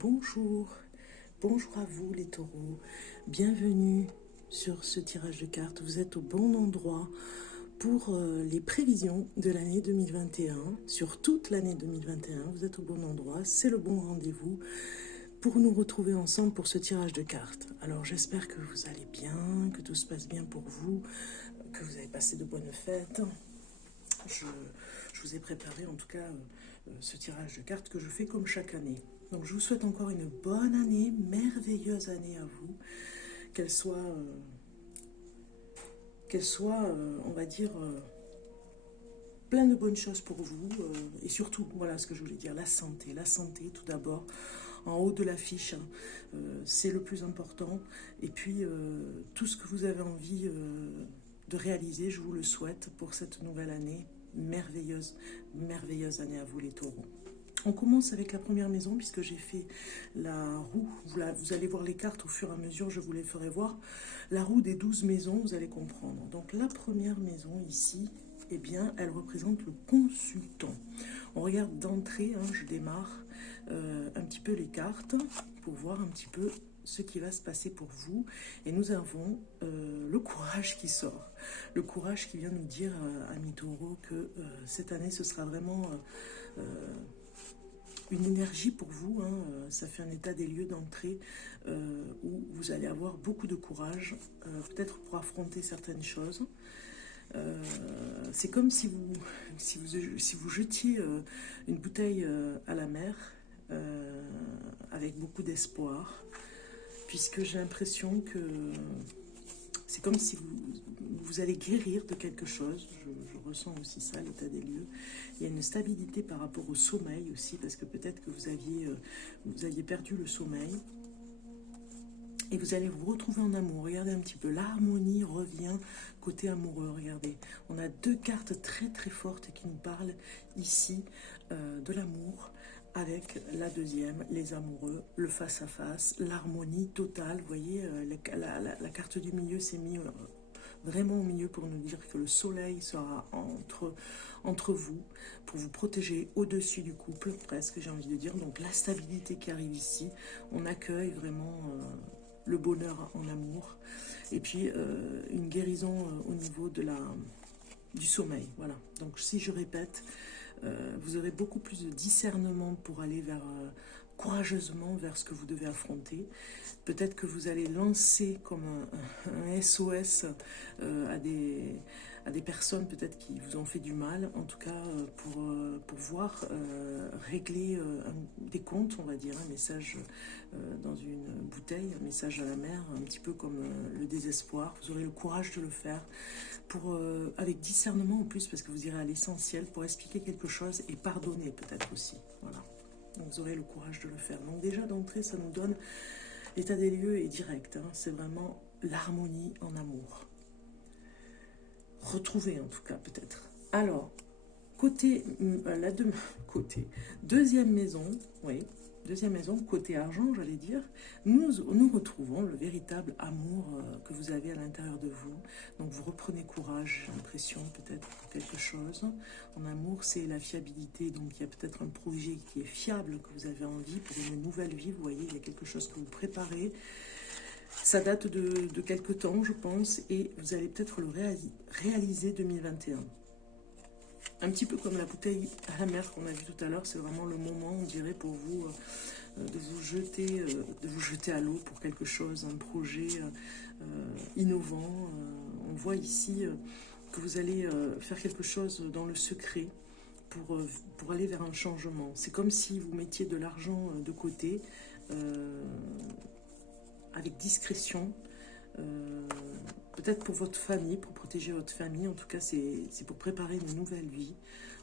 Bonjour, bonjour à vous les taureaux, bienvenue sur ce tirage de cartes. Vous êtes au bon endroit pour les prévisions de l'année 2021, sur toute l'année 2021, vous êtes au bon endroit, c'est le bon rendez-vous pour nous retrouver ensemble pour ce tirage de cartes. Alors j'espère que vous allez bien, que tout se passe bien pour vous, que vous avez passé de bonnes fêtes. Je vous ai préparé en tout cas ce tirage de cartes que je fais comme chaque année. Donc je vous souhaite encore une bonne année, merveilleuse année à vous, qu'elle soit, on va dire, plein de bonnes choses pour vous, et surtout, voilà ce que je voulais dire, la santé tout d'abord, en haut de l'affiche, hein, c'est le plus important, et puis tout ce que vous avez envie de réaliser, je vous le souhaite pour cette nouvelle année, merveilleuse, merveilleuse année à vous les taureaux. On commence avec la première maison puisque j'ai fait la roue. Vous allez voir les cartes au fur et à mesure, je vous les ferai voir. La roue des 12 maisons, vous allez comprendre. Donc la première maison ici, eh bien, elle représente le consultant. On regarde d'entrée, hein, je démarre un petit peu les cartes pour voir un petit peu ce qui va se passer pour vous. Et nous avons le courage qui sort. Le courage qui vient nous dire, amis taureaux, que cette année, ce sera vraiment une énergie pour vous, hein, ça fait un état des lieux d'entrée où vous allez avoir beaucoup de courage, peut-être pour affronter certaines choses. C'est comme si vous jetiez une bouteille à la mer avec beaucoup d'espoir, puisque j'ai l'impression que c'est comme si vous allez guérir de quelque chose. Je ressens aussi ça, l'état des lieux. Il y a une stabilité par rapport au sommeil aussi, parce que peut-être que vous aviez perdu le sommeil. Et vous allez vous retrouver en amour. Regardez un petit peu, l'harmonie revient côté amoureux. Regardez, on a deux cartes très très fortes qui nous parlent ici de l'amour, avec la deuxième, les amoureux, le face-à-face, l'harmonie totale. Vous voyez, la carte du milieu s'est mise vraiment au milieu pour nous dire que le soleil sera entre vous, pour vous protéger au-dessus du couple, presque j'ai envie de dire. Donc la stabilité qui arrive ici, on accueille vraiment le bonheur en amour. Et puis une guérison au niveau du sommeil. Voilà, donc si je répète, vous aurez beaucoup plus de discernement pour aller courageusement vers ce que vous devez affronter. Peut-être que vous allez lancer comme un SOS à des personnes peut-être qui vous ont fait du mal, en tout cas pour voir régler des comptes, on va dire, un message dans une bouteille, un message à la mer, un petit peu comme le désespoir. Vous aurez le courage de le faire, avec discernement en plus, parce que vous irez à l'essentiel pour expliquer quelque chose et pardonner peut-être aussi. Voilà. Donc vous aurez le courage de le faire. Donc déjà d'entrée, ça nous donne l'état des lieux est direct. Hein. C'est vraiment l'harmonie en amour. Retrouver en tout cas peut-être. Alors, deuxième maison, oui. Deuxième maison, côté argent, j'allais dire, nous retrouvons le véritable amour que vous avez à l'intérieur de vous. Donc vous reprenez courage, j'ai l'impression, peut-être pour quelque chose. En amour, c'est la fiabilité. Donc il y a peut-être un projet qui est fiable, que vous avez envie pour une nouvelle vie. Vous voyez, il y a quelque chose que vous préparez. Ça date de quelque temps, je pense, et vous allez peut-être le réaliser 2021. Un petit peu comme la bouteille à la mer qu'on a vu tout à l'heure, c'est vraiment le moment, on dirait, pour vous de vous jeter à l'eau pour quelque chose, un projet innovant. On voit ici que vous allez faire quelque chose dans le secret pour aller vers un changement. C'est comme si vous mettiez de l'argent de côté avec discrétion. Peut-être pour votre famille, pour protéger votre famille. En tout cas, c'est pour préparer une nouvelle vie.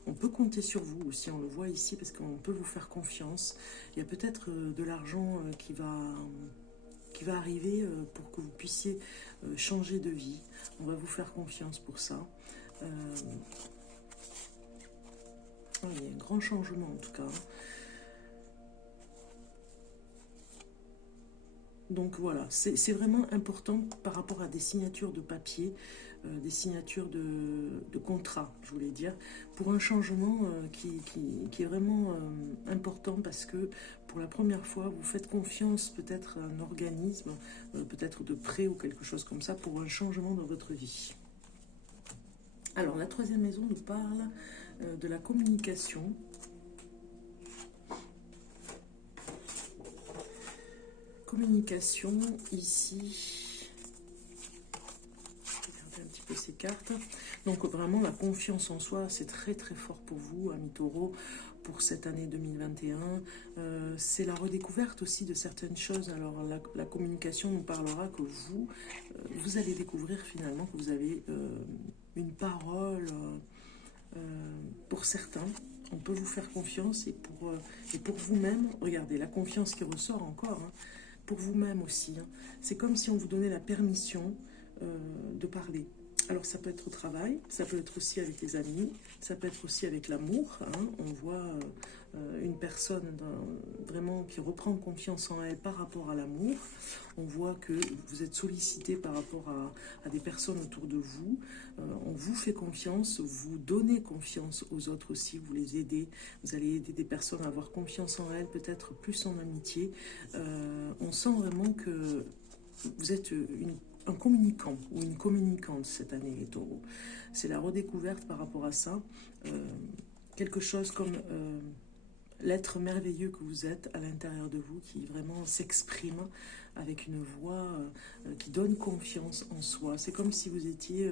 On peut compter sur vous aussi, on le voit ici, parce qu'on peut vous faire confiance. Il y a peut-être de l'argent qui va arriver pour que vous puissiez changer de vie. On va vous faire confiance pour ça. Il y a un grand changement en tout cas. Donc voilà, c'est vraiment important par rapport à des signatures de papier. des signatures de contrats, je voulais dire, pour un changement qui est vraiment important, parce que pour la première fois, vous faites confiance peut-être à un organisme, peut-être de prêt ou quelque chose comme ça, pour un changement dans votre vie. Alors, la troisième maison nous parle de la communication. Communication, ici, regardez un petit peu ces cartes. Donc vraiment la confiance en soi, c'est très très fort pour vous, amis taureaux, pour cette année 2021. C'est la redécouverte aussi de certaines choses. Alors la communication nous parlera que vous allez découvrir finalement que vous avez une parole pour certains. On peut vous faire confiance, et pour vous-même, regardez, la confiance qui ressort encore, hein, pour vous-même aussi. Hein. C'est comme si on vous donnait la permission de parler. Alors ça peut être au travail, ça peut être aussi avec les amis, ça peut être aussi avec l'amour. Hein. On voit une personne vraiment qui reprend confiance en elle par rapport à l'amour. On voit que vous êtes sollicité par rapport à des personnes autour de vous. On vous fait confiance, vous donnez confiance aux autres aussi, vous les aidez. Vous allez aider des personnes à avoir confiance en elles, peut-être plus en amitié. On sent vraiment que vous êtes un communicant ou une communicante cette année, les taureaux. C'est la redécouverte par rapport à ça. Quelque chose comme l'être merveilleux que vous êtes à l'intérieur de vous, qui vraiment s'exprime avec une voix qui donne confiance en soi. C'est comme si vous étiez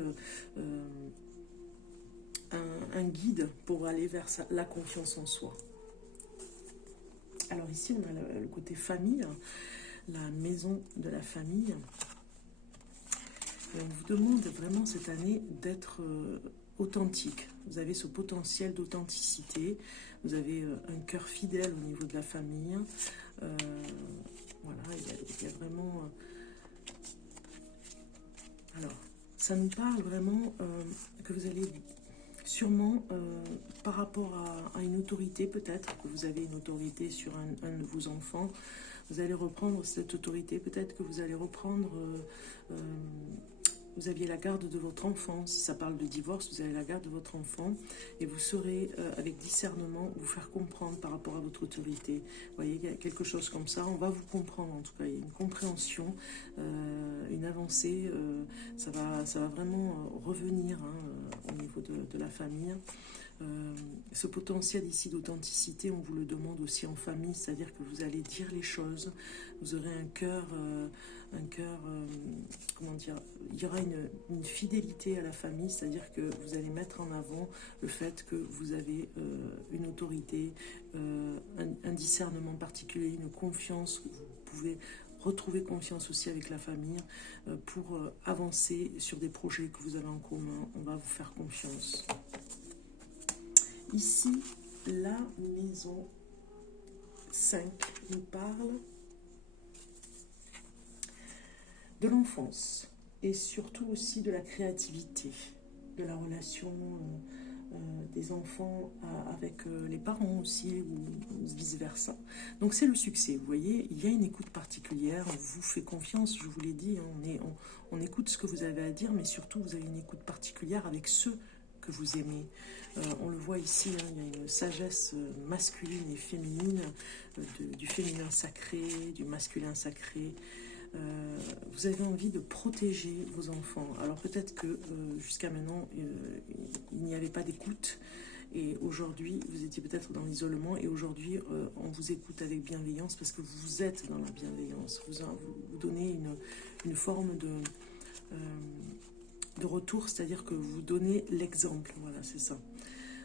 un guide pour aller vers la confiance en soi. Alors ici, on a le côté famille, la maison de la famille. Et on vous demande vraiment cette année d'être authentique. Vous avez ce potentiel d'authenticité. Vous avez un cœur fidèle au niveau de la famille. Voilà, il y a vraiment... Alors, ça nous parle vraiment que vous allez sûrement, par rapport à une autorité, peut-être que vous avez une autorité sur un de vos enfants, vous allez reprendre cette autorité. Peut-être que vous allez reprendre... vous aviez la garde de votre enfant. Si ça parle de divorce, vous avez la garde de votre enfant et vous saurez, avec discernement, vous faire comprendre par rapport à votre autorité. Vous voyez, il y a quelque chose comme ça. On va vous comprendre, en tout cas. Il y a une compréhension, une avancée. Ça va vraiment revenir, hein, au niveau de la famille. Ce potentiel ici d'authenticité, on vous le demande aussi en famille, c'est-à-dire que vous allez dire les choses, vous aurez un cœur, comment dire, il y aura une fidélité à la famille, c'est-à-dire que vous allez mettre en avant le fait que vous avez une autorité, un discernement particulier, une confiance, vous pouvez retrouver confiance aussi avec la famille pour avancer sur des projets que vous avez en commun. On va vous faire confiance. Ici, la maison 5 nous parle de l'enfance et surtout aussi de la créativité, de la relation des enfants avec les parents aussi, ou vice-versa. Donc c'est le succès, vous voyez, il y a une écoute particulière, on vous fait confiance, je vous l'ai dit, on écoute ce que vous avez à dire, mais surtout vous avez une écoute particulière avec ceux que vous aimez. On le voit ici, hein, il y a une sagesse masculine et féminine, du féminin sacré, du masculin sacré. Vous avez envie de protéger vos enfants. Alors peut-être que jusqu'à maintenant, il n'y avait pas d'écoute. Et aujourd'hui, vous étiez peut-être dans l'isolement. Et aujourd'hui, on vous écoute avec bienveillance parce que vous êtes dans la bienveillance. Vous donnez une forme de retour, c'est-à-dire que vous donnez l'exemple. Voilà, c'est ça.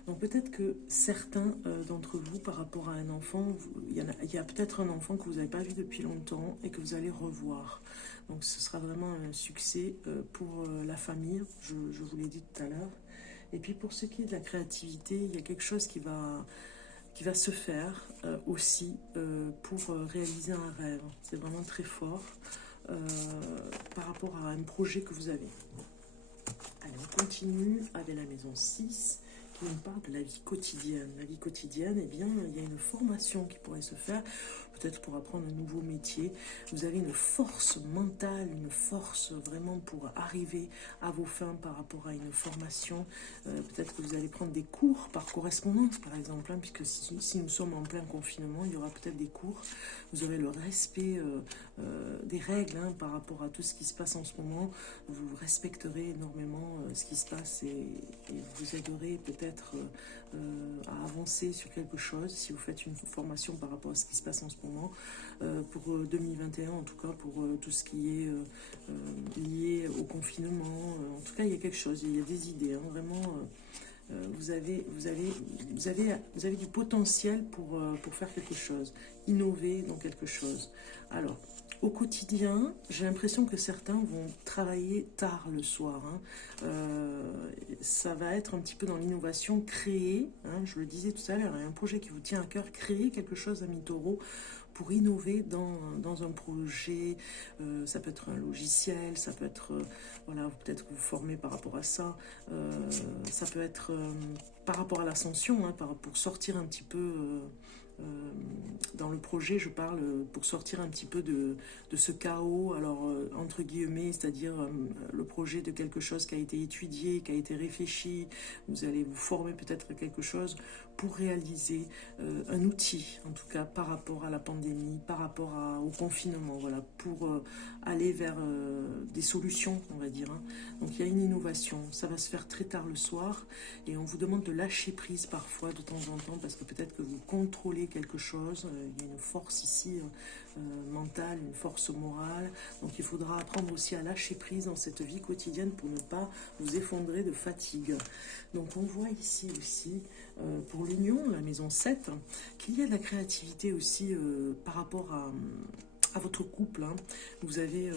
Donc peut-être que certains d'entre vous, par rapport à un enfant, il y a peut-être un enfant que vous n'avez pas vu depuis longtemps et que vous allez revoir. Donc ce sera vraiment un succès pour la famille, je vous l'ai dit tout à l'heure. Et puis pour ce qui est de la créativité, il y a quelque chose qui va se faire aussi pour réaliser un rêve. C'est vraiment très fort par rapport à un projet que vous avez. Allez, on continue avec la maison 6, qui nous parle de la vie quotidienne. La vie quotidienne, eh bien, il y a une formation qui pourrait se faire, peut-être pour apprendre un nouveau métier. Vous avez une force mentale, une force vraiment pour arriver à vos fins par rapport à une formation. Peut-être que vous allez prendre des cours par correspondance, par exemple, hein, puisque si nous sommes en plein confinement, il y aura peut-être des cours. Vous aurez le respect des règles hein, par rapport à tout ce qui se passe en ce moment. Vous respecterez énormément ce qui se passe et vous aiderez peut-être à avancer sur quelque chose si vous faites une formation par rapport à ce qui se passe en ce moment. Pour 2021, en tout cas pour tout ce qui est lié au confinement. En tout cas, il y a quelque chose, il y a des idées, hein, vraiment. Vous avez du potentiel pour faire quelque chose, innover dans quelque chose. Alors, au quotidien, j'ai l'impression que certains vont travailler tard le soir. Hein. Ça va être un petit peu dans l'innovation, créer, hein, je le disais tout à l'heure, un projet qui vous tient à cœur, créer quelque chose à mi-taureau pour innover dans un projet. Ça peut être un logiciel, ça peut être, voilà, peut-être que vous formez par rapport à ça, ça peut être par rapport à l'ascension, hein, pour sortir un petit peu... dans le projet, je parle pour sortir un petit peu de ce chaos, alors entre guillemets, c'est-à-dire le projet de quelque chose qui a été étudié, qui a été réfléchi, vous allez vous former peut-être quelque chose pour réaliser un outil, en tout cas par rapport à la pandémie, par rapport au confinement, voilà, pour aller vers des solutions, on va dire. Hein. Donc il y a une innovation, ça va se faire très tard le soir et on vous demande de lâcher prise parfois de temps en temps parce que peut-être que vous contrôlez quelque chose, il y a une force ici mentale, une force morale, donc il faudra apprendre aussi à lâcher prise dans cette vie quotidienne pour ne pas vous effondrer de fatigue. Donc on voit ici aussi pour l'union, la maison 7, qu'il y a de la créativité aussi par rapport à votre couple. Hein. Vous avez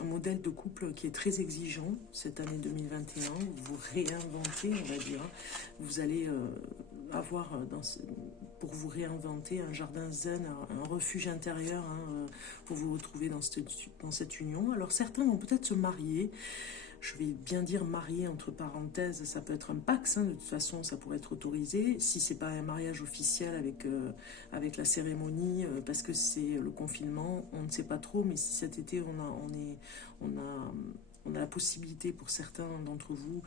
un modèle de couple qui est très exigeant cette année 2021, vous vous réinventez, on va dire. Vous allez avoir pour vous réinventer un jardin zen, un refuge intérieur hein, pour vous retrouver dans cette union. Alors certains vont peut-être se marier. Je vais bien dire marié entre parenthèses, ça peut être un pax, hein, de toute façon ça pourrait être autorisé, si c'est pas un mariage officiel avec la cérémonie, parce que c'est le confinement, on ne sait pas trop, mais si cet été on a la possibilité pour certains d'entre vous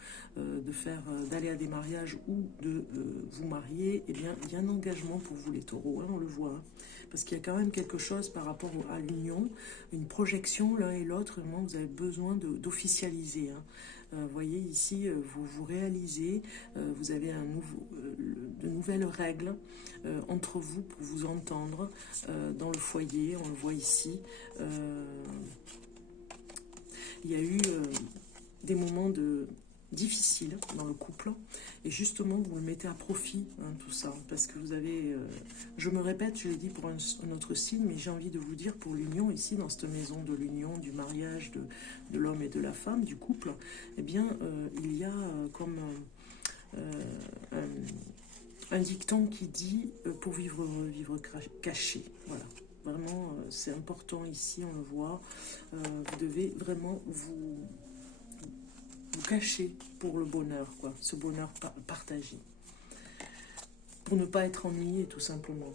d'aller à des mariages ou de vous marier, eh bien il y a un engagement pour vous les taureaux, hein, on le voit, hein, parce qu'il y a quand même quelque chose par rapport à l'union, une projection l'un et l'autre, vraiment vous avez besoin d'officialiser. Hein. Vous voyez ici, vous réalisez, vous avez de nouvelles règles entre vous pour vous entendre dans le foyer, on le voit ici. Il y a eu des moments difficiles dans le couple et justement vous le mettez à profit hein, tout ça parce que vous avez je me répète, je l'ai dit pour un autre signe, mais j'ai envie de vous dire pour l'union ici dans cette maison de l'union, du mariage de l'homme et de la femme, du couple, eh bien il y a comme un dicton qui dit pour vivre heureux, vivre caché, voilà. Vraiment, c'est important ici, on le voit. Vous devez vraiment vous cacher pour le bonheur, quoi. Ce bonheur partagé. Pour ne pas être ennuyé, tout simplement.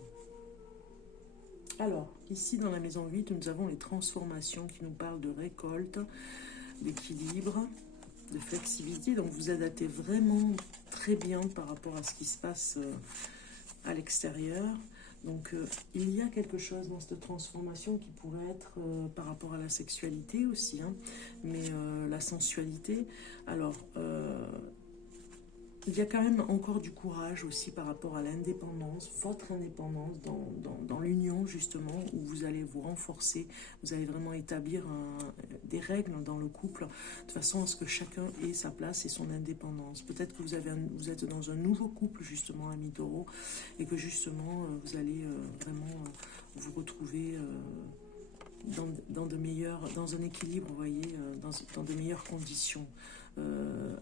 Alors, ici, dans la maison 8, nous avons les transformations qui nous parlent de récolte, d'équilibre, de flexibilité. Donc, vous adaptez vraiment très bien par rapport à ce qui se passe à l'extérieur. Donc il y a quelque chose dans cette transformation qui pourrait être par rapport à la sexualité aussi, hein, mais la sensualité. Alors il y a quand même encore du courage aussi par rapport à l'indépendance, votre indépendance dans l'union justement, où vous allez vous renforcer, vous allez vraiment établir des règles dans le couple, de façon à ce que chacun ait sa place et son indépendance. Peut-être que vous êtes dans un nouveau couple justement, ami taureau, et que justement vous allez vraiment vous retrouver dans un équilibre, vous voyez, dans de meilleures conditions.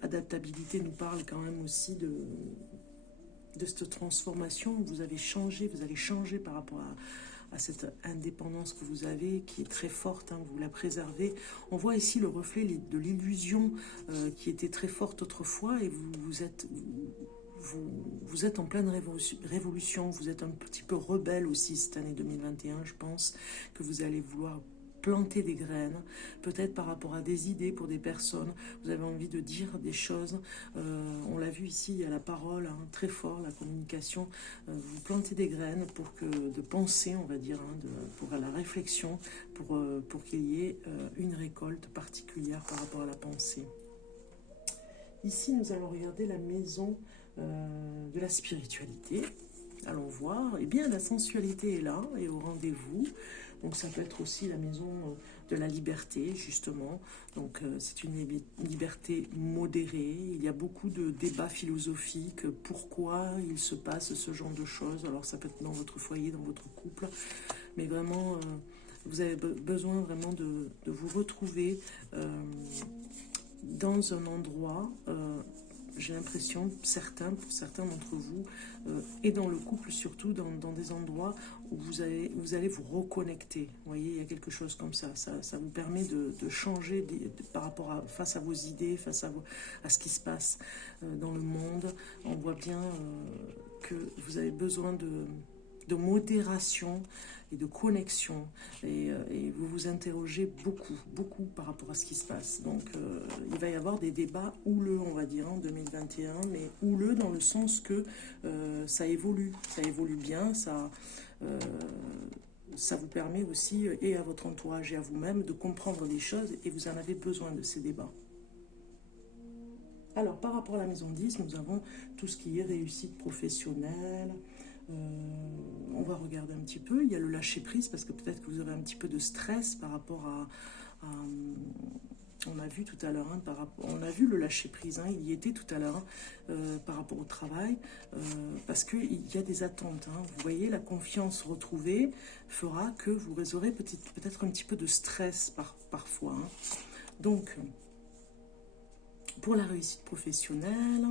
Adaptabilité nous parle quand même aussi de cette transformation. Vous allez changer par rapport à cette indépendance que vous avez, qui est très forte, hein, vous la préservez. On voit ici le reflet de l'illusion qui était très forte autrefois, et vous êtes en pleine révolution, vous êtes un petit peu rebelle aussi cette année 2021, je pense que vous allez vouloir planter des graines, peut-être par rapport à des idées pour des personnes, vous avez envie de dire des choses, on l'a vu ici, il y a la parole, hein, très fort, la communication, vous plantez des graines de pensée, on va dire, hein, pour la réflexion, pour qu'il y ait une récolte particulière par rapport à la pensée. Ici, nous allons regarder la maison de la spiritualité. Allons voir. Eh bien, la sensualité est là et au rendez-vous. Donc, ça peut être aussi la maison de la liberté, justement. Donc, c'est une liberté modérée. Il y a beaucoup de débats philosophiques. Pourquoi il se passe ce genre de choses? Alors, ça peut être dans votre foyer, dans votre couple. Mais vraiment, vous avez besoin vraiment de vous retrouver dans un endroit... j'ai l'impression, pour certains d'entre vous, et dans le couple surtout, dans des endroits où vous allez vous reconnecter. Vous voyez, il y a quelque chose comme ça. Ça vous permet de changer par rapport face à vos idées, face à ce qui se passe dans le monde. On voit bien que vous avez besoin de modération et de connexion, et vous vous interrogez beaucoup par rapport à ce qui se passe. Donc il va y avoir des débats houleux, on va dire, en 2021, mais houleux dans le sens que ça évolue bien, ça vous permet aussi, et à votre entourage et à vous-même, de comprendre les choses, et vous en avez besoin de ces débats. Alors, par rapport à la maison 10, nous avons tout ce qui est réussite professionnelle. On va regarder un petit peu. Il y a le lâcher-prise, parce que peut-être que vous aurez un petit peu de stress par rapport on a vu tout à l'heure, hein, on a vu le lâcher-prise, hein, il y était tout à l'heure, par rapport au travail, parce qu'il y a des attentes. Hein. Vous voyez, la confiance retrouvée fera que vous aurez peut-être un petit peu de stress parfois. Hein. Donc, pour la réussite professionnelle...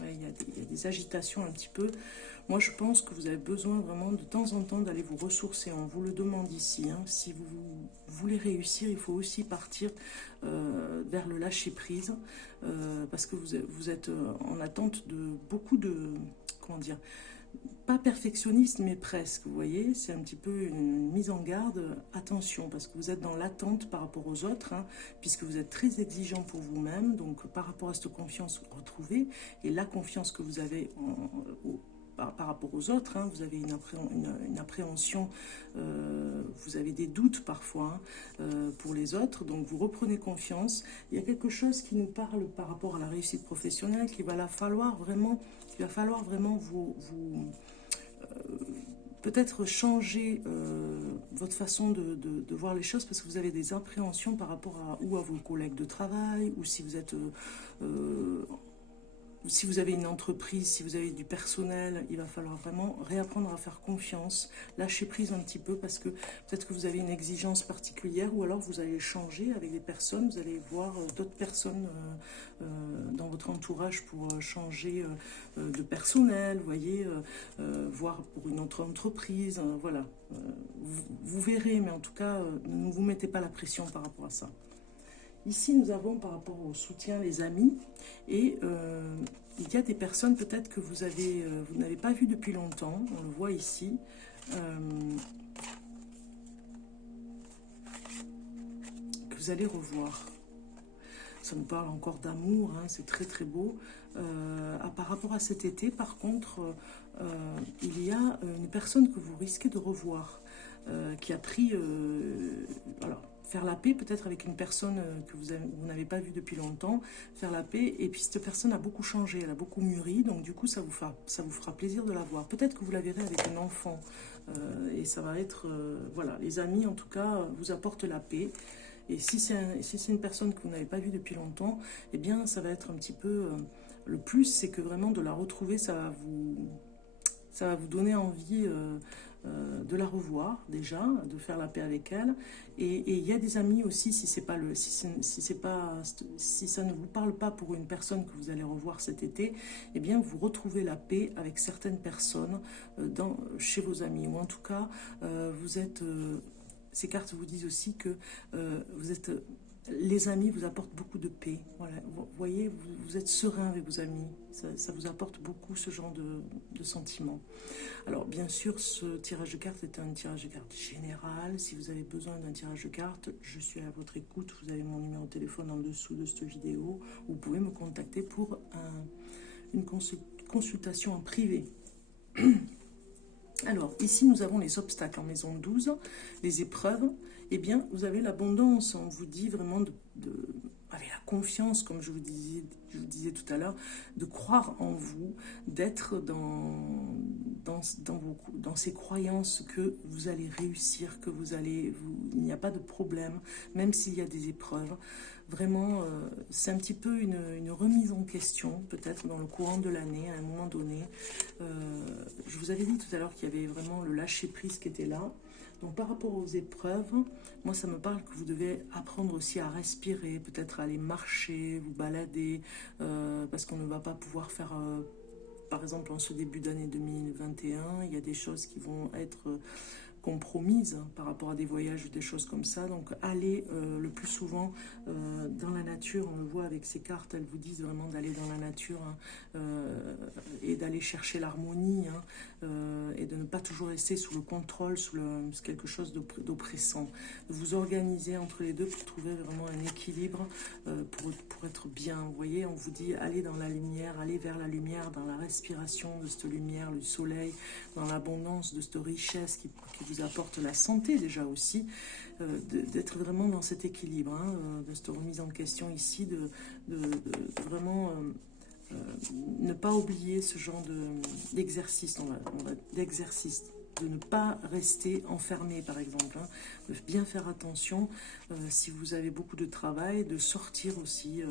Ouais, il y a des agitations un petit peu. Moi, je pense que vous avez besoin vraiment de temps en temps d'aller vous ressourcer. On vous le demande ici. Hein. Si vous voulez réussir, il faut aussi partir vers le lâcher-prise. Parce que vous êtes en attente de beaucoup de... Comment dire ? Pas perfectionniste, mais presque, vous voyez, c'est un petit peu une mise en garde. Attention, parce que vous êtes dans l'attente par rapport aux autres, hein, puisque vous êtes très exigeant pour vous-même, donc par rapport à cette confiance retrouvée, et la confiance que vous avez par rapport aux autres, hein, vous avez une appréhension, vous avez des doutes parfois, hein, pour les autres, donc vous reprenez confiance. Il y a quelque chose qui nous parle par rapport à la réussite professionnelle, qu'il va falloir vraiment vous peut-être changer votre façon de voir les choses, parce que vous avez des appréhensions par rapport à vos collègues de travail, ou si vous êtes... si vous avez une entreprise, si vous avez du personnel, il va falloir vraiment réapprendre à faire confiance, lâcher prise un petit peu, parce que peut-être que vous avez une exigence particulière, ou alors vous allez changer avec des personnes, vous allez voir d'autres personnes dans votre entourage pour changer de personnel, vous voyez, voir pour une autre entreprise, voilà. Vous verrez, mais en tout cas, ne vous mettez pas la pression par rapport à ça. Ici, nous avons par rapport au soutien les amis, et il y a des personnes peut-être que vous n'avez pas vues depuis longtemps, on le voit ici, que vous allez revoir. Ça nous parle encore d'amour, hein, c'est très très beau. Par rapport à cet été, par contre, il y a une personne que vous risquez de revoir, qui a pris... alors, faire la paix peut-être avec une personne que vous n'avez pas vue depuis longtemps, faire la paix, et puis cette personne a beaucoup changé, elle a beaucoup mûri, donc du coup ça vous fera plaisir de la voir. Peut-être que vous la verrez avec un enfant, et ça va être, voilà, les amis en tout cas vous apportent la paix. Et si c'est une personne que vous n'avez pas vue depuis longtemps, eh bien ça va être un petit peu, le plus c'est que vraiment de la retrouver, ça va vous donner envie de la revoir déjà, de faire la paix avec elle. Et il y a des amis aussi, si ça ne vous parle pas pour une personne que vous allez revoir cet été, eh bien vous retrouvez la paix avec certaines personnes chez vos amis, ou en tout cas vous êtes... ces cartes vous disent aussi que vous êtes Les amis vous apportent beaucoup de paix. Voilà. Vous voyez, vous êtes serein avec vos amis. Ça vous apporte beaucoup ce genre de sentiments. Alors, bien sûr, ce tirage de cartes est un tirage de cartes général. Si vous avez besoin d'un tirage de cartes, je suis à votre écoute. Vous avez mon numéro de téléphone en dessous de cette vidéo. Vous pouvez me contacter pour une consultation en privé. Alors, ici, nous avons les obstacles en maison 12, les épreuves. Eh bien, vous avez l'abondance. On vous dit vraiment avec la confiance, comme je vous disais tout à l'heure, de croire en vous, d'être dans ces croyances que vous allez réussir, que il n'y a pas de problème, même s'il y a des épreuves. Vraiment, c'est un petit peu une remise en question, peut-être dans le courant de l'année, à un moment donné. Je vous avais dit tout à l'heure qu'il y avait vraiment le lâcher-prise qui était là. Donc par rapport aux épreuves, moi ça me parle que vous devez apprendre aussi à respirer, peut-être aller marcher, vous balader, parce qu'on ne va pas pouvoir faire, par exemple en ce début d'année 2021, il y a des choses qui vont être compromises par rapport à des voyages ou des choses comme ça. Donc allez le plus souvent dans la nature. On le voit avec ces cartes, elles vous disent vraiment d'aller dans la nature, hein, et d'aller chercher l'harmonie, hein, et de ne pas toujours rester sous le contrôle, sous quelque chose d'oppressant. De vous organiser entre les deux pour trouver vraiment un équilibre, pour être bien. Vous voyez, on vous dit allez dans la lumière, allez vers la lumière, dans la respiration de cette lumière, le soleil, dans l'abondance de cette richesse qui vous apporte la santé déjà aussi, d'être vraiment dans cet équilibre, hein, de cette remise en question ici, de vraiment ne pas oublier ce genre d'exercice, d'exercice, de ne pas rester enfermé par exemple, hein, de bien faire attention, si vous avez beaucoup de travail, de sortir aussi,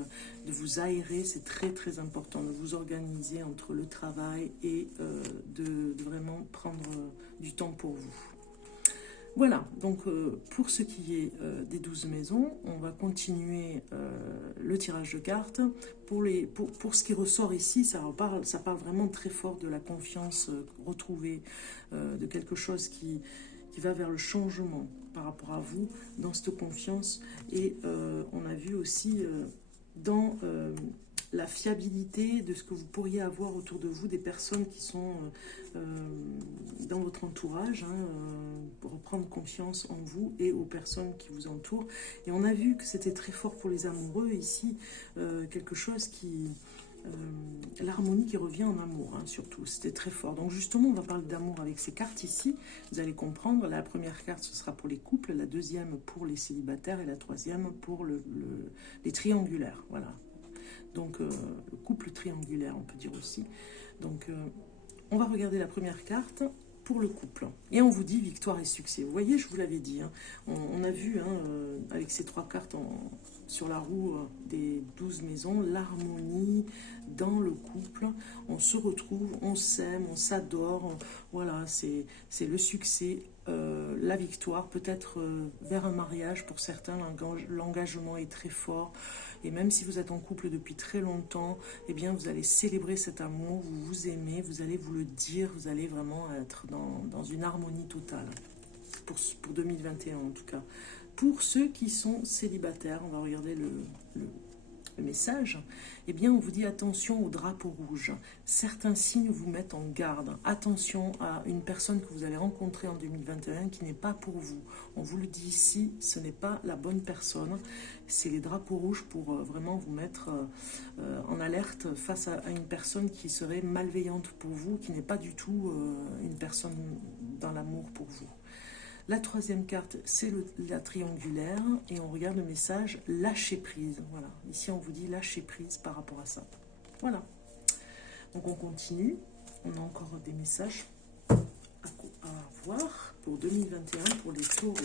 de vous aérer, c'est très très important, de vous organiser entre le travail et de vraiment prendre du temps pour vous. Voilà, donc pour ce qui est des 12 maisons, on va continuer le tirage de cartes. Pour ce qui ressort ici, ça parle vraiment très fort de la confiance retrouvée, de quelque chose qui va vers le changement par rapport à vous, dans cette confiance. Et on a vu aussi dans la fiabilité de ce que vous pourriez avoir autour de vous, des personnes qui sont dans votre entourage, hein, pour reprendre confiance en vous et aux personnes qui vous entourent. Et on a vu que c'était très fort pour les amoureux ici, quelque chose qui... l'harmonie qui revient en amour, hein, surtout, c'était très fort. Donc justement, on va parler d'amour avec ces cartes ici. Vous allez comprendre, la première carte, ce sera pour les couples, la deuxième pour les célibataires et la troisième pour les triangulaires, voilà. Donc, le couple triangulaire, on peut dire aussi. Donc, on va regarder la première carte pour le couple. Et on vous dit victoire et succès. Vous voyez, je vous l'avais dit. Hein, on a vu, hein, avec ces trois cartes sur la roue des 12 maisons, l'harmonie dans le couple. On se retrouve, on s'aime, on s'adore. Voilà, c'est le succès, la victoire. Peut-être vers un mariage pour certains, l'engagement est très fort. Et même si vous êtes en couple depuis très longtemps, eh bien vous allez célébrer cet amour, vous vous aimez, vous allez vous le dire, vous allez vraiment être dans une harmonie totale, pour 2021 en tout cas. Pour ceux qui sont célibataires, on va regarder le message, eh bien on vous dit attention au drapeau rouge. Certains signes vous mettent en garde. Attention à une personne que vous allez rencontrer en 2021 qui n'est pas pour vous. On vous le dit ici, ce n'est pas la bonne personne. C'est les drapeaux rouges pour vraiment vous mettre en alerte face à une personne qui serait malveillante pour vous, qui n'est pas du tout une personne dans l'amour pour vous. La troisième carte, c'est la triangulaire, et on regarde le message lâcher prise. Voilà, ici on vous dit lâcher prise par rapport à ça. Voilà. Donc on continue. On a encore des messages à voir pour 2021 pour les taureaux.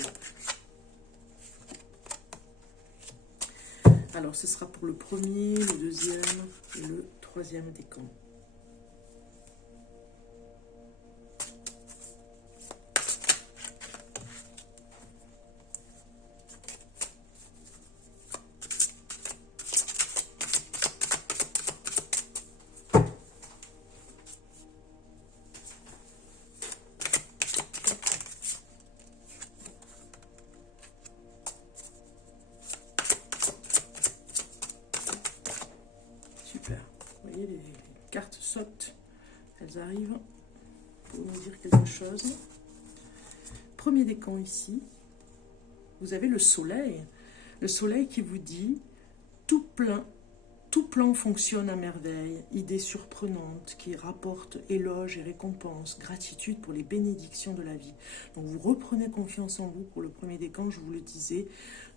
Alors ce sera pour le premier, le deuxième et le troisième décan. arrive pour nous dire quelque chose. Premier décan ici, vous avez le soleil. Le soleil qui vous dit tout plan fonctionne à merveille, idées surprenantes qui rapportent éloges et récompenses, gratitude pour les bénédictions de la vie. Donc vous reprenez confiance en vous pour le premier décan, je vous le disais,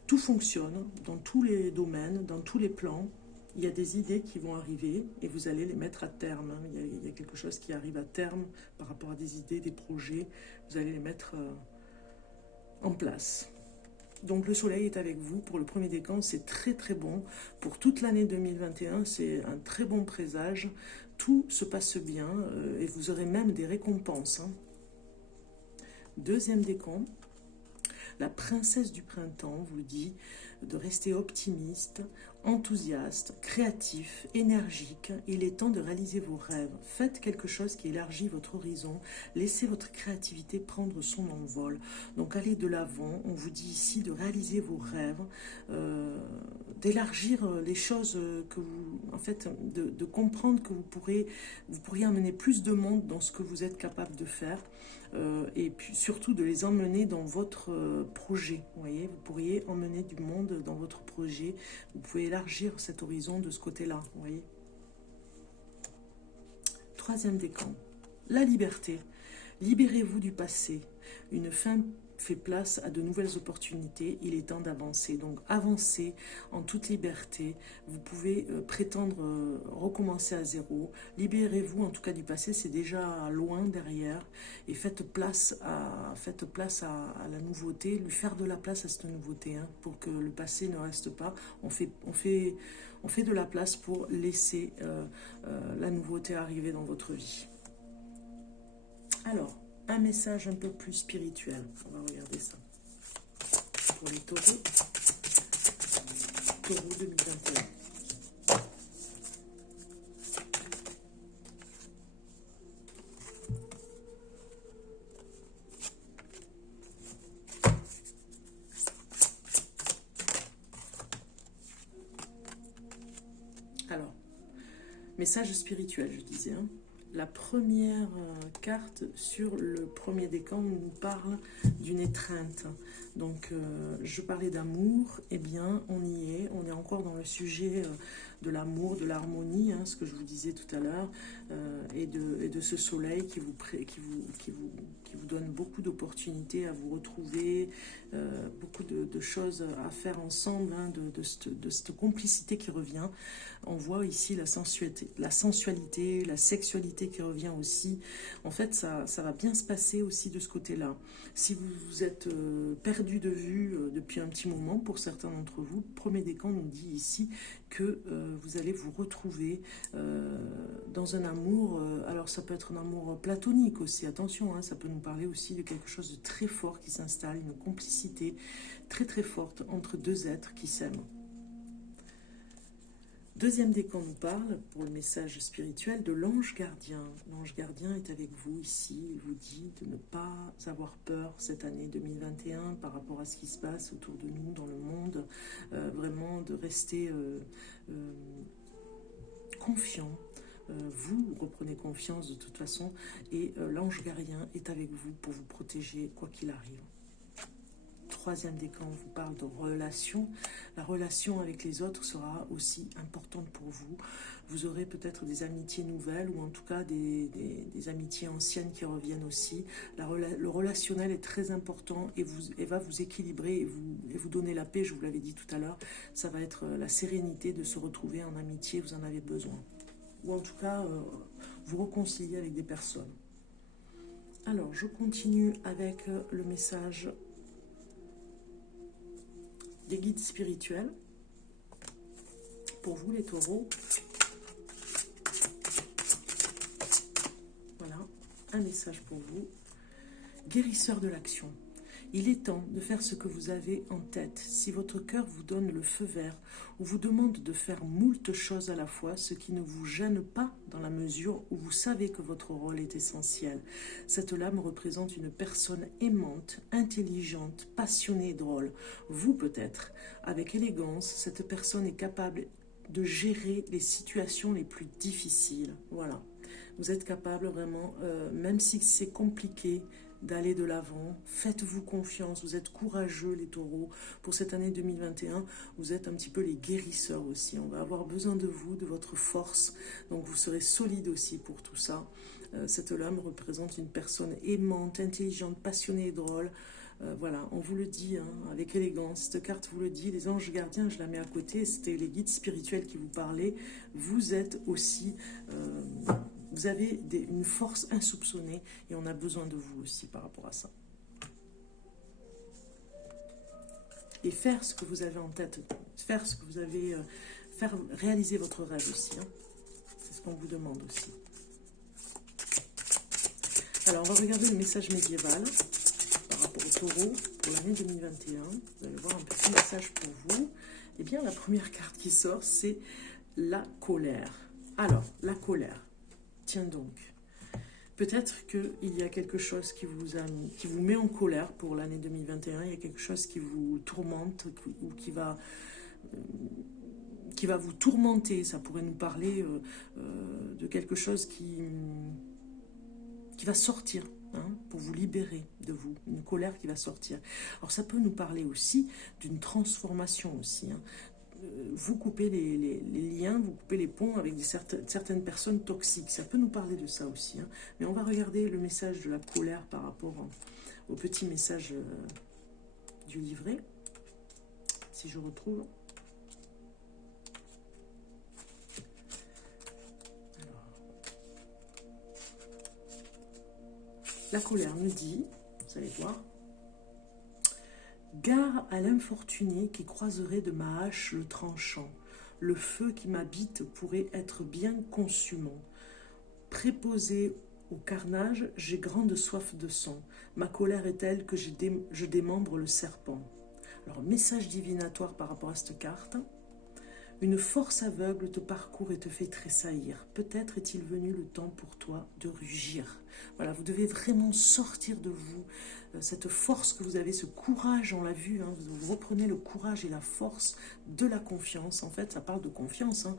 tout fonctionne dans tous les domaines, dans tous les plans. Il y a des idées qui vont arriver et vous allez les mettre à terme. Il y a quelque chose qui arrive à terme par rapport à des idées, des projets, vous allez les mettre en place. Donc le soleil est avec vous pour le premier décan, c'est très très bon. Pour toute l'année 2021, c'est un très bon présage. Tout se passe bien et vous aurez même des récompenses. Deuxième décan, la princesse du printemps vous dit de rester optimiste, enthousiaste, créatif, énergique. Il est temps de réaliser vos rêves. Faites quelque chose qui élargit votre horizon. Laissez votre créativité prendre son envol. Donc allez de l'avant. On vous dit ici de réaliser vos rêves, d'élargir les choses que vous... En fait, de comprendre que vous pourriez emmener plus de monde dans ce que vous êtes capable de faire. Et puis surtout de les emmener dans votre projet. Vous voyez, vous pourriez emmener du monde dans votre projet. Vous pouvez élargir cet horizon de ce côté-là. Vous voyez. Troisième décan, la liberté. Libérez-vous du passé. Une fin fait place à de nouvelles opportunités, il est temps d'avancer. Donc avancez en toute liberté, vous pouvez prétendre recommencer à zéro, libérez-vous en tout cas du passé, c'est déjà loin derrière, et faites place à la nouveauté, lui faire de la place à cette nouveauté, hein, pour que le passé ne reste pas, on fait de la place pour laisser la nouveauté arriver dans votre vie. Alors, un message un peu plus spirituel. On va regarder ça. Pour les taureaux. Taureau 2021. Alors, message spirituel, je disais, hein. La première carte sur le premier décan nous parle d'une étreinte. Donc, je parlais d'amour, eh bien, on y est. On est encore dans le sujet de l'amour, de l'harmonie, hein, ce que je vous disais tout à l'heure, et de ce soleil qui vous donne beaucoup d'opportunités à vous retrouver, beaucoup de choses à faire ensemble, hein, de cette complicité qui revient. On voit ici la sensualité, la sexualité qui revient aussi. En fait, ça va bien se passer aussi de ce côté-là. Si vous vous êtes perdu de vue depuis un petit moment, pour certains d'entre vous, le premier décan nous dit ici que vous allez vous retrouver dans un amour. Alors ça peut être un amour platonique aussi, attention, hein, ça peut nous parler aussi de quelque chose de très fort qui s'installe, une complicité très très forte entre deux êtres qui s'aiment. Deuxième décan nous parle, pour le message spirituel, de l'ange gardien. L'ange gardien est avec vous ici, il vous dit de ne pas avoir peur cette année 2021 par rapport à ce qui se passe autour de nous dans le monde, vraiment de rester confiant. Vous reprenez confiance de toute façon et l'ange gardien est avec vous pour vous protéger quoi qu'il arrive. Troisième décan vous parle de relation. La relation avec les autres sera aussi importante pour vous. Vous aurez peut-être des amitiés nouvelles ou en tout cas des amitiés anciennes qui reviennent aussi. Le relationnel est très important et va vous équilibrer et vous donner la paix, je vous l'avais dit tout à l'heure. Ça va être la sérénité de se retrouver en amitié, vous en avez besoin. Ou en tout cas, vous réconcilier avec des personnes. Alors, je continue avec le message des guides spirituels. Pour vous, les taureaux. Voilà, un message pour vous. Guérisseur de l'action. Il est temps de faire ce que vous avez en tête. Si votre cœur vous donne le feu vert ou vous demande de faire moult choses à la fois, ce qui ne vous gêne pas dans la mesure où vous savez que votre rôle est essentiel. Cette lame représente une personne aimante, intelligente, passionnée et drôle. Vous peut-être. Avec élégance, cette personne est capable de gérer les situations les plus difficiles. Voilà. Vous êtes capable vraiment, même si c'est compliqué, d'aller de l'avant. Faites-vous confiance, vous êtes courageux les taureaux. Pour cette année 2021, vous êtes un petit peu les guérisseurs aussi. On va avoir besoin de vous, de votre force. Donc vous serez solide aussi pour tout ça. Cette lame représente une personne aimante, intelligente, passionnée et drôle. Voilà, on vous le dit hein, avec élégance. Cette carte vous le dit, les anges gardiens, je la mets à côté, c'était les guides spirituels qui vous parlaient. Vous êtes aussi, vous avez une force insoupçonnée et on a besoin de vous aussi par rapport à ça. Et faire ce que vous avez en tête, faire ce que vous avez, faire réaliser votre rêve aussi. Hein. C'est ce qu'on vous demande aussi. Alors, on va regarder le message médiéval par rapport au taureau pour l'année 2021. Vous allez voir un petit message pour vous. Eh bien, la première carte qui sort, c'est la colère. Alors, la colère. Tiens donc. Peut-être qu'il y a quelque chose qui vous met en colère pour l'année 2021. Il y a quelque chose qui vous tourmente ou qui va vous tourmenter. Ça pourrait nous parler de quelque chose qui va sortir, hein, pour vous libérer de vous, une colère qui va sortir. Alors ça peut nous parler aussi d'une transformation aussi. Hein. Vous coupez les liens, vous coupez les ponts avec certaines personnes toxiques. Ça peut nous parler de ça aussi. Hein. Mais on va regarder le message de la colère par rapport au petit message du livret. Si je retrouve... La colère nous dit, vous allez voir, « Gare à l'infortuné qui croiserait de ma hache le tranchant. Le feu qui m'habite pourrait être bien consumant. Préposé au carnage, j'ai grande soif de sang. Ma colère est telle que je démembre le serpent. » Alors, message divinatoire par rapport à cette carte. Une force aveugle te parcourt et te fait tressaillir. Peut-être est-il venu le temps pour toi de rugir. Voilà, vous devez vraiment sortir de vous cette force que vous avez, ce courage, on l'a vu, hein, vous reprenez le courage et la force de la confiance. En fait, ça parle de confiance. Hein.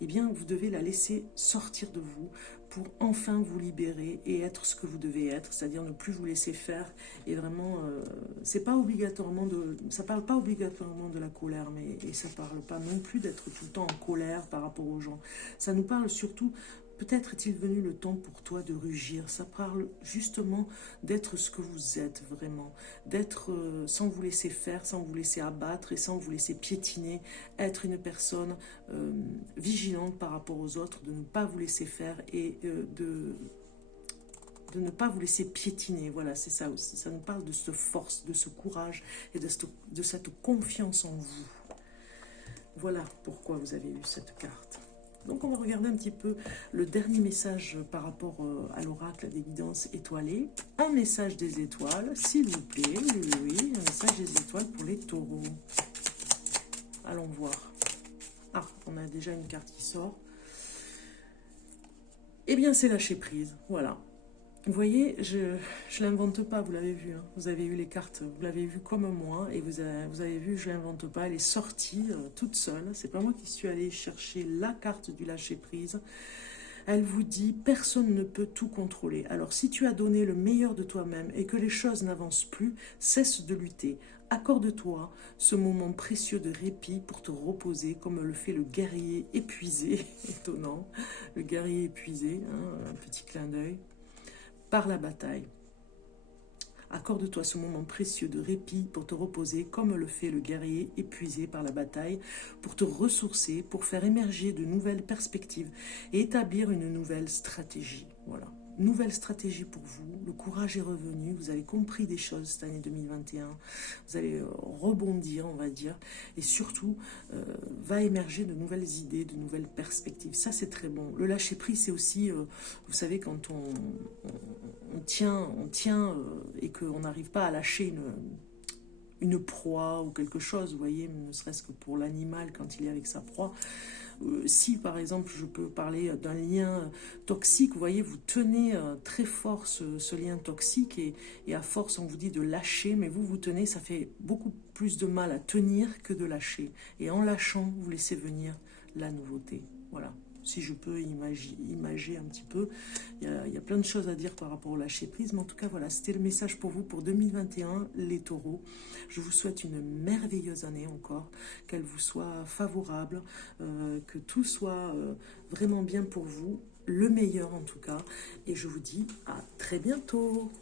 Eh bien, vous devez la laisser sortir de vous pour enfin vous libérer et être ce que vous devez être, c'est-à-dire ne plus vous laisser faire. Et vraiment, c'est pas obligatoirement ça parle pas obligatoirement de la colère, mais et ça parle pas non plus d'être tout le temps en colère par rapport aux gens. Ça nous parle surtout, peut-être est-il venu le temps pour toi de rugir. Ça parle justement d'être ce que vous êtes vraiment, d'être sans vous laisser faire, sans vous laisser abattre et sans vous laisser piétiner, être une personne vigilante par rapport aux autres, de ne pas vous laisser faire et de ne pas vous laisser piétiner. Voilà, c'est ça aussi. Ça nous parle de cette force, de ce courage et de cette confiance en vous. Voilà pourquoi vous avez eu cette carte. Donc on va regarder un petit peu le dernier message par rapport à l'oracle des guidances étoilées. Un message des étoiles, s'il vous plaît. Oui, oui, un message des étoiles pour les taureaux. Allons voir. Ah, on a déjà une carte qui sort. Eh bien, c'est lâcher prise. Voilà. Vous voyez, je ne l'invente pas, vous l'avez vu. Hein. Vous avez eu les cartes, vous l'avez vu comme moi. Et vous avez vu, je ne l'invente pas. Elle est sortie toute seule. C'est pas moi qui suis allée chercher la carte du lâcher prise. Elle vous dit, personne ne peut tout contrôler. Alors, si tu as donné le meilleur de toi-même et que les choses n'avancent plus, cesse de lutter. Accorde-toi ce moment précieux de répit pour te reposer, comme le fait le guerrier épuisé. Étonnant, le guerrier épuisé, hein, un petit clin d'œil. Par la bataille. Accorde-toi ce moment précieux de répit pour te reposer, comme le fait le guerrier épuisé par la bataille, pour te ressourcer, pour faire émerger de nouvelles perspectives et établir une nouvelle stratégie. Voilà. Nouvelle stratégie pour vous, le courage est revenu, vous avez compris des choses cette année 2021, vous allez rebondir, on va dire, et surtout, va émerger de nouvelles idées, de nouvelles perspectives. Ça, c'est très bon. Le lâcher-prise, c'est aussi, vous savez, quand on tient et qu'on n'arrive pas à lâcher une proie ou quelque chose, vous voyez, ne serait-ce que pour l'animal quand il est avec sa proie. Si par exemple je peux parler d'un lien toxique, vous voyez, vous tenez très fort ce lien toxique et à force on vous dit de lâcher, mais vous tenez, ça fait beaucoup plus de mal à tenir que de lâcher. Et en lâchant, vous laissez venir la nouveauté. Voilà, si je peux imager un petit peu. Il y a plein de choses à dire par rapport au lâcher prise, mais en tout cas, voilà, c'était le message pour vous pour 2021, les taureaux. Je vous souhaite une merveilleuse année encore, qu'elle vous soit favorable, que tout soit vraiment bien pour vous, le meilleur en tout cas, et je vous dis à très bientôt.